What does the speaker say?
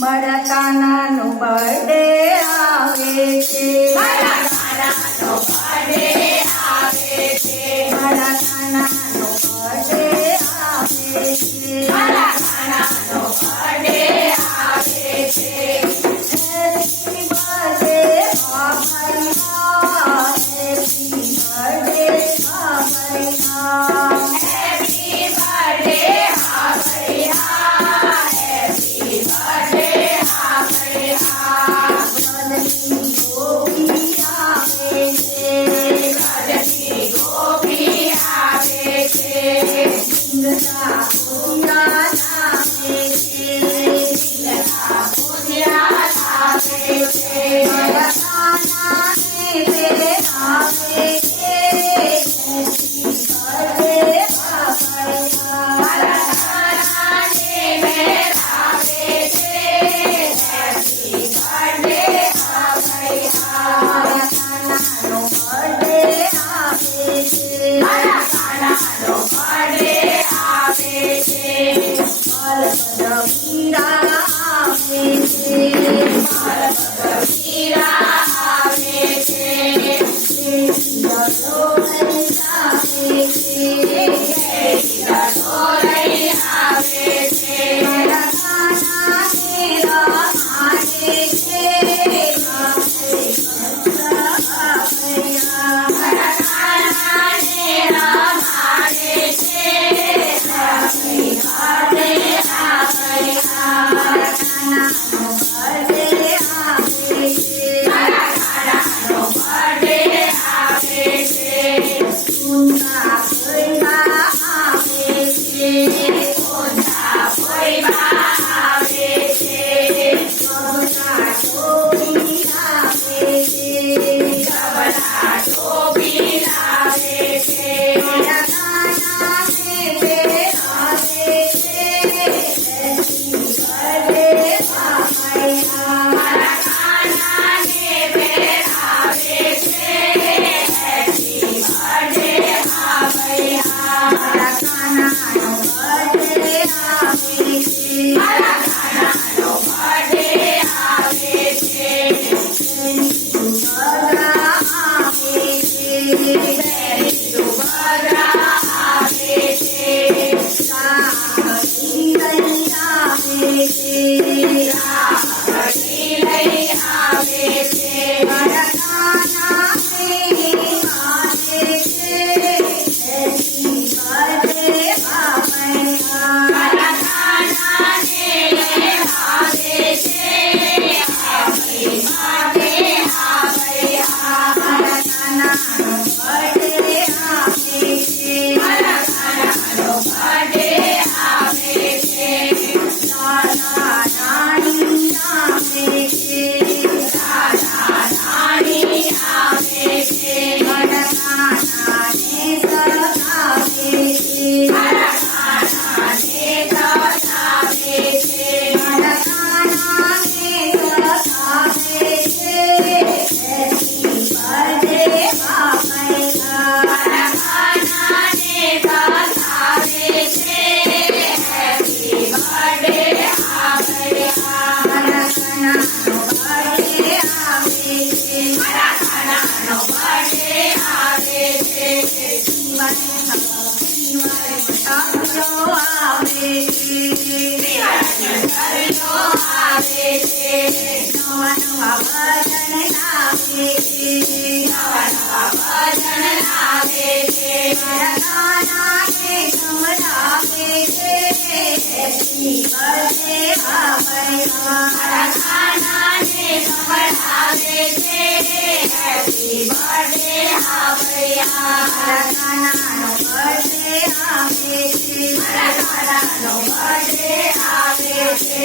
મારા કાનાનો બર્થડે આવે છે. મારા કાનાનો બર્થડે આવે છે. મારા કાનાનો બર્થડે આવે છે. મારા કાનાનો બર્થડે આવે છે. હેપી બર્થડે ભાભૈયા, હેપી બર્થડે ભાભૈયા. હેપી બર્થડે હા ભૈયા, હેપી બર્થડે હા ભૈયા. વ્રતની ગોપી આવે છે. વ્રતની ગોપી આવે છે. સિંગડા ભોજિયા નામે છે. સિંગડા ભોજિયા લાવે છે. મારા કાનાને પહેરાવે છે. હેપી બર્થડે ભાભૈયા. મારા કાનાને પહેરાવે છે. હેપી બર્થડે હા ભૈયા. મારા કાનાનો બર્થડે આવે છે. મારા કાનાનો બર્થડે આવે છે. બળભદ્ર વીરા આવે છે. વીરા આવે છે. દેશીય ડોલરી આવે છે. ઢોલઈ આવે છે. મારા કાનાને રમાડે છે. ભાભૈયા. મારા કાનાને રમાડે છે. હેપી બર્થડે હા ભૈયા. મારા કાનાનો બર્થડે આવે છે. મારા કાનાનો બર્થડે આવે છે. ઊંધા ભોયરા આવે છે. ઊંધા ભોયરા આવે છે. બગલા ટોપી આવે છે. ધબલા ટોપી લાવે છે. મારા કાનાને પહેરાવે છે. હેપી બર્થડે ભાભૈયા. મારા કાનાને પહેરાવે છે. હેપી બર્થડે હા ભૈયા. મારા કાનાનો બર્થડે આવે છે. મારા કાનાનો બર્થડે આવે છે. સુભદ્રા આવે છે. સુભદ્રા આવે છે. રાખડી લઈ આવે છે. રાખડી લઈ આવે છે. મારા કાનાને આવે છે. હેપી બર્થડે ભાભૈયા. મારા કાનાને આવે છે. હેપી બર્થડે હા ભૈયા. મારા કાનાનો બર્થડે આવે છે. મારા કાનાનો બર્થડે આવે છે. રાધા રાણી આવે છે. રાધા રાણી આવે છે. મારા કાનાને સગાવે છે. મારા કાનાને સતાવે છે. મારા કાનાને સગાવે છે. હેપી બર્થડે ભાભૈયા. મારા કાનાને સતાવે છે. હેપી બર્થડે હા ભૈયા. મારા કાનાનો બર્થડે આવે છે. મારા કાનાનો બર્થડે આવે છે. દિવાળીનો સગલો આવે છે. દિવાળીનો સગલો આવે છે. નવા નવા ભજન લાવે છે. નવા નવા ભજન આવે છે. મારા કાનાને સંભળાવે છે. હેપી બર્થડે ભાભૈયા. મારા કાનાને સંભળાવે છે. હેપી બર્થડે હા ભૈયા. મારા કાનાનો બર્થડે આવે છે. મારા કાનાનો બર્થડે આવે છે.